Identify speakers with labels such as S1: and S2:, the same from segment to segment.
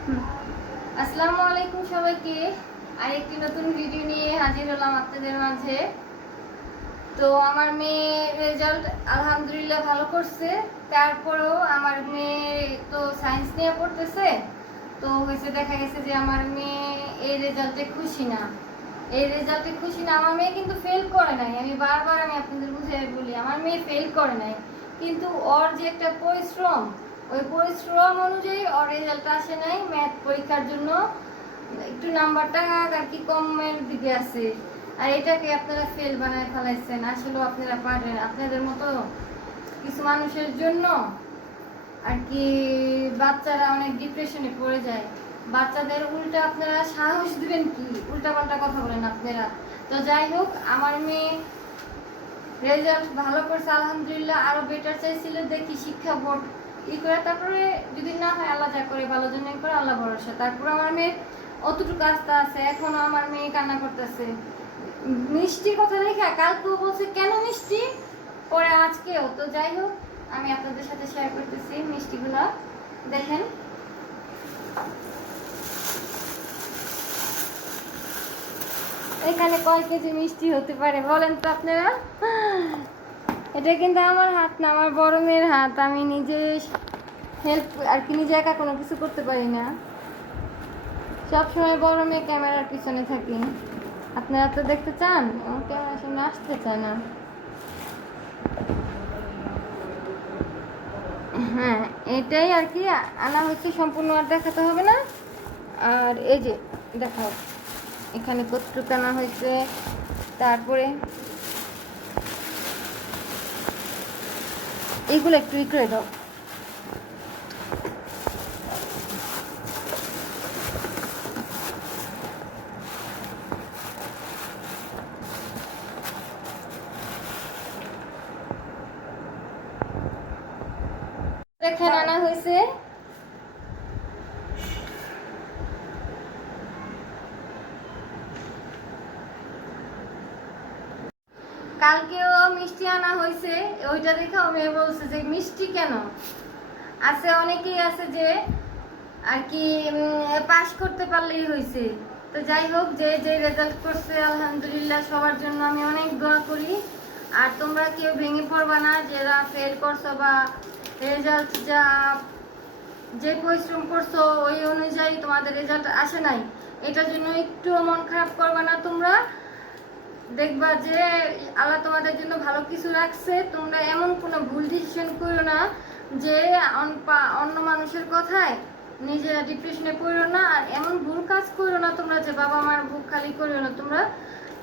S1: আসসালামু আলাইকুম সবাইকে। আরেকটি নতুন ভিডিও নিয়ে হাজির হলাম আপনাদের মাঝে। তো আমার মেয়ে রেজাল্ট আলহামদুলিল্লাহ ভালো করছে। তারপরেও আমার মেয়ে তো সায়েন্স নিয়ে পড়তেছে। তো হয়েছে দেখা গেছে যে আমার মেয়ে এই রেজাল্টে খুশি না। এই রেজাল্টে খুশি না, আমার মেয়ে কিন্তু ফেল করে নাই। আমি বারবার আমি আপনাদের বুঝে বলি, আমার মেয়ে ফেল করে নাই। কিন্তু ওর যে একটা পরিশ্রম ওই পরিশ্রম অনুযায়ী ওর রেজাল্ট আসে নাই ম্যাথ পরীক্ষার জন্য। একটু নাম্বারটা আর কি কমের দিকে আছে। আর এটাকে আপনারা ফেল বানায় ফেলাইছেন। আসলেও আপনারা পারেন, আপনাদের মতো কিছু মানুষের জন্য আর কি বাচ্চারা অনেক ডিপ্রেশনে পড়ে যায়। বাচ্চাদের উল্টা আপনারা সাহস দিবেন কি? উল্টা পাল্টা কথা বলেন আপনারা। তো যাই হোক, আমার মেয়ে রেজাল্ট ভালো করছে, আলহামদুলিল্লাহ। আরও বেটার চাইছিল, দেখি শিক্ষা বোর্ড ই করে তারপরে যদি না হয় আল্লাহ যা করে, ভালো জন্য করে আল্লাহ ভরসা। তারপর আমার মেয়ে অতটুকু আস্তে আছে, এখনও আমার মেয়ে কান্না করতেছে। মিষ্টির কথা লেখা কালকেও বলছে, কেন মিষ্টি? পরে আজকেও তো যাই হোক, আমি আপনাদের সাথে শেয়ার করতেছি মিষ্টিগুলো। দেখেন। এখানে কয় কেজি মিষ্টি হতে পারে বলেন তো আপনারা? এটা কিন্তু আমার হাত না, আমার বড় মেয়ের হাত। আমি নিজে হেল্প আর কি, নিজে একা কোনো কিছু করতে পারি না। সবসময় বড় মেয়ে ক্যামেরার পিছনে থাকি। আপনারা তো দেখতে চান আমার ক্যামেরার সামনে আসতে চায় না। হ্যাঁ এটাই আর কি, আনা হচ্ছে সম্পূর্ণ আর দেখাতে হবে না। আর এই যে, দেখাও। এখানে কতটুকু আনা হয়েছে, তারপরে এইগুলো একটু ই করে দাও। আনা হয়েছে। কালকেও মিষ্টি আনা হয়েছে, ওইটা দেখে মেয়ে বলছে যে, মিষ্টি কেন? আছে অনেকেই আছে যে, আর কি পাশ করতে পারলেই হয়েছে। তো যাই হোক, যে যে রেজাল্ট করছে, আলহামদুলিল্লাহ, সবার জন্য আমি অনেক দোয়া করি। আর তোমরা কেউ ভেঙে পড়বা না, যারা ফেল করছ বা রেজাল্ট যা, যে পরিশ্রম করছ, ওই অনুযায়ী তোমাদের রেজাল্ট আসে নাই। এটার জন্য একটু মন খারাপ করবা না। দেখবা যে আল্লাহ তোমাদের জন্য ভালো কিছু রাখছে, তোমরা এমন কোনো ভুল ডিসিশন করো না যে অন্য মানুষের কথায় নিজেরা ডিপ্রেশনে পড়ো না, আর এমন ভুল কাজ করো না তোমরা যে বাবা মার বুক খালি করো না তোমরা।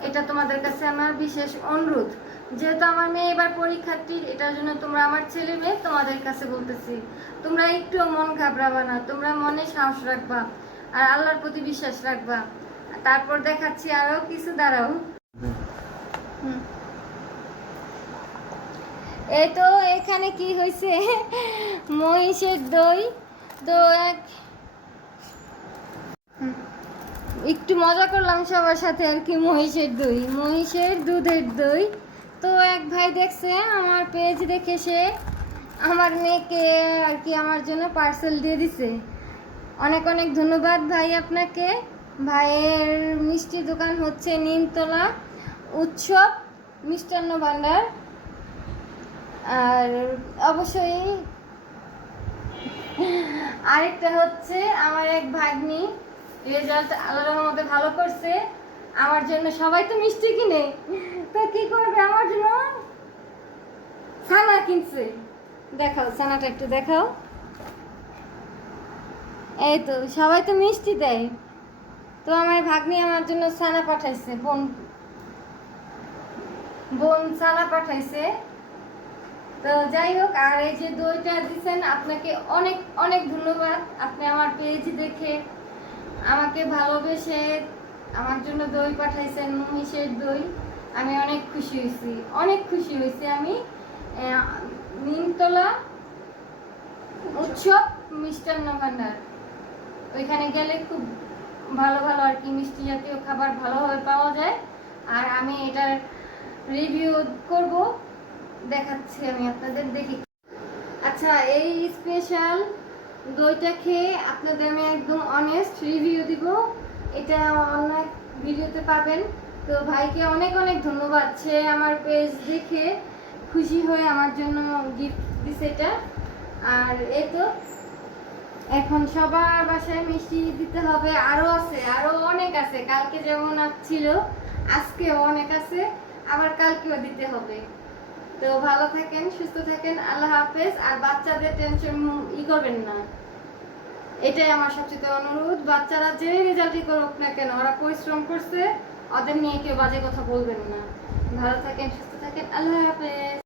S1: এটা তোমাদের কাছে আমার বিশেষ অনুরোধ। যেহেতু আমার মেয়ে এবার পরীক্ষার্থী এটার জন্য তোমরা আমার ছেলে মেয়ে তোমাদের কাছে বলতেছি, তোমরা একটু মন ঘাবড়াবা না, তোমরা মনে সাহস রাখবা, আর আল্লাহর প্রতি বিশ্বাস রাখবা। তারপর দেখাচ্ছি আরও কিছু, দাঁড়াও। এই তো, এখানে কি হয়েছে মহিষের দই, তো এক একটু মজা করলাম সবার সাথে আর কি, মহিষের দই। মহিষের দুধের দই। তো এক ভাই দেখছে, আমার পেজ দেখে সে আমার মেয়েকে আর কি আমার জন্য পার্সেল দিয়ে দিছে। অনেক অনেক ধন্যবাদ ভাই আপনাকে। ভাইয়ের মিষ্টি দোকান হচ্ছে নিমতলা। উৎসব, মিষ্টান্ন ভাণ্ডার, আর অবশ্যই আরেকটা হচ্ছে আমার এক ভাগ্নি রেজাল্ট আল্লাহর রহমতে ভালো করছে। আমার জন্য সবাই তো মিষ্টি কিনে। তো কি করবে? আমার জন্য ছানা কিনছে। দেখাও, ছানাটা একটু দেখাও। এই তো, সবাই তো মিষ্টি দেয়। তো আমার ভাগ্নি আমার জন্য ছানা পাঠাইছে বোন বোন ছানা পাঠাইছে। তো যাই হোক, আর এই যে দইটা দিচ্ছেন আপনাকে অনেক অনেক ধন্যবাদ। আপনি আমার পেজ দেখে আমাকে ভালোবেসে আমার জন্য দই পাঠাইছেন মহিষের দই। আমি অনেক খুশি হয়েছি, অনেক খুশি হয়েছি আমি। নিমতলা উৎসব মিষ্টান্ন ভান্ডার। ওইখানে গেলে খুব ভালো ভালো আর কি, মিষ্টি জাতীয় খাবার ভালোভাবে পাওয়া যায়। আর আমি এটার রিভিউ করব। দেখাচ্ছি আমি আপনাদের দেখি। আচ্ছা এই স্পেশাল দইটা খেয়ে আপনাদের আমি একদম অনেস্ট রিভিউ দিব। এটা অন্য ভিডিওতে পাবেন। তো ভাইকে অনেক অনেক ধন্যবাদ। সে আমার পেজ দেখে খুশি হয়ে আমার জন্য গিফট দিছে এটা। আর এই তো, এখন সবার বাসায় মিষ্টি দিতে হবে। আরও আছে, আরও অনেক আছে। কালকে যেমন ছিল, আজকেও অনেক আছে। আবার কালকেও দিতে হবে। তো ভালো থাকেন, সুস্থ থাকেন, আল্লাহ হাফেজ। আর বাচ্চাদের টেনশন ই করবেন না। এটাই আমার সবচেয়ে অনুরোধ। বাচ্চারা যে রেজাল্টই করুক না কেন, ওরা পরিশ্রম করছে, ওদের নিয়ে কেউ বাজে কথা বলবেন না। ভালো থাকেন, সুস্থ থাকেন, আল্লাহ হাফেজ।